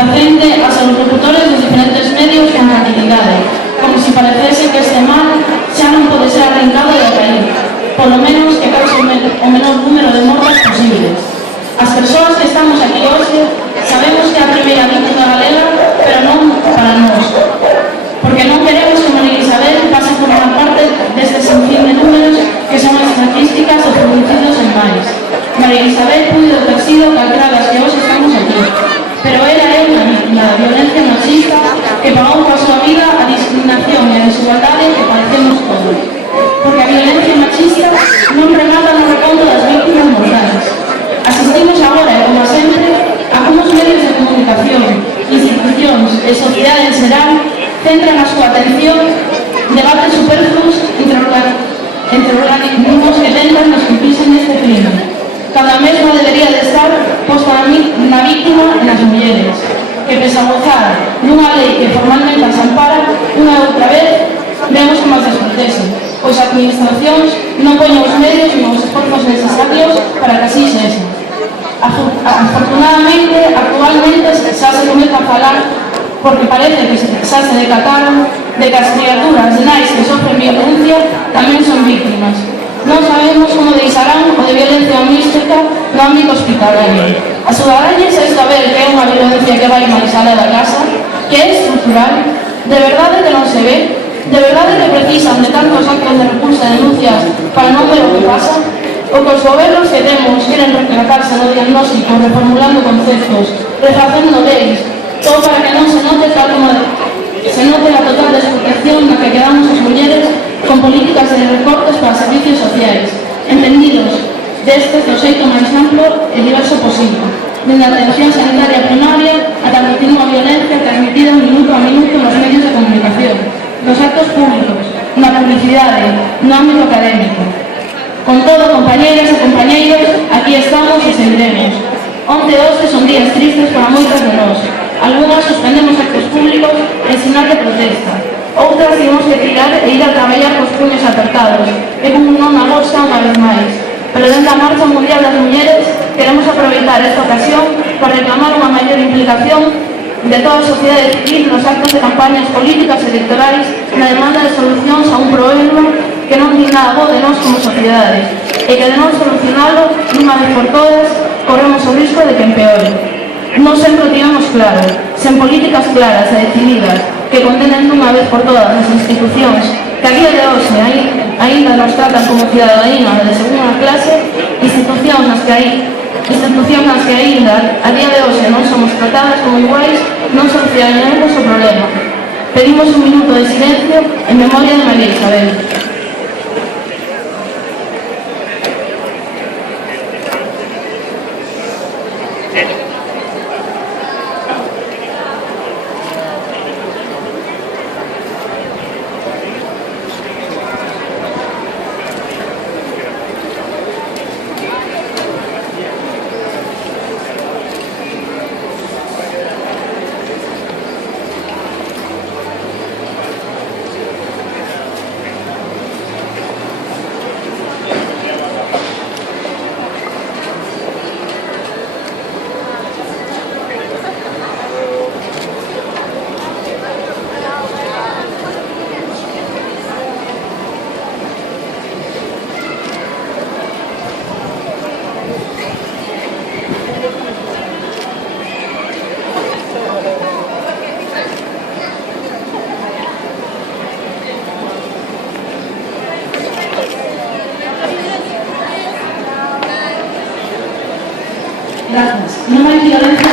complacente a los locutores dos diferentes medios con tranquilidade, como se parecese que este mal xa non pode ser arrancado de raíz, polo menos que cause o menor número de mortes posibles. As persoas que estamos aquí hoxe sabemos que é a primeira víctima galega, pero non para nós, porque non queremos que María Isabel pase por unha parte deste sinfín de números que son as estatísticas dos femicidios en máis. María Isabel puido ter sido calquera das que hoxe estamos aquí, pero ela é unha víctima da violencia machista que pagou coa súa vida a discriminación e a desigualdade que padecemos todos. Porque a violencia machista non remata no reconto das víctimas mortais. Asistimos agora, e como sempre, a como os medios de comunicación, institucións e sociedade en xeral centran a súa atención en debates superfluos entre organismos que tentan nos cumprirse neste crime. Cada mesma debería de estar posta na víctima e nas mulleres, que pese a gozar nunha lei que formalmente as ampara, unha e outra vez vemos como as desprotesen, pois as administracións non poñen os medios e os esforzos necesarios para que así sesen. Afortunadamente, actualmente xa se comeza a falar, porque parece que xa se decataron, de que as criaturas de nais que sofren violencia tamén son víctimas. Non sabemos como deixarán o de violencia doméstica no ámbito hospitalario. Axudaralles a saber que é unha violencia que vai máis alá da casa, que é estrutural, de verdade que non se ve, de verdade que precisan de tantos actos de recurso e denuncias para non ver o que pasa, o que os gobernos que temos queren retratarse no diagnóstico, reformulando conceptos, refacendo leis, todo para que non se note tal como se note a total desprotección na que quedamos as mulleres con políticas de recortes para servicios sociais, entendidos destes do xeito máis amplo e diverso posible, dende a atención sanitaria primaria ata a continua violencia transmitida minuto a minuto nos medios de comunicación, nos actos públicos, na publicidade, no ámbito académico. Con todo, compañeiras e compañeiros, aquí estamos e seguiremos. Onte e hoxe son días tristes para moitas de nós. Algúnas suspendemos actos públicos en sinal de protesta. Outras temos que tirar e ir a traballar cos puños apertados, e como non agosta unha vez máis. Pero dentro da Marcha Mundial das Mulleres queremos aproveitar esta ocasión para reclamar unha maior implicación de toda a sociedade civil nos actos de campañas políticas electorais na demanda de solucións a un problema que non di nada bo de nós como sociedade, e que de non solucionalo dunha vez por todas corremos o risco de que empeore. Non sempre o tivemos claro, sen políticas claras e decididas que condenen dunha vez por todas as institucións que a día de hoxe aínda nos tratan como cidadanía de segunda clase, institucións nas que aínda a día de hoxe non somos tratadas como iguais, non solucionaremos o problema. Pedimos un minuto de silencio en memoria de María Isabel. Gracias. No hay violencia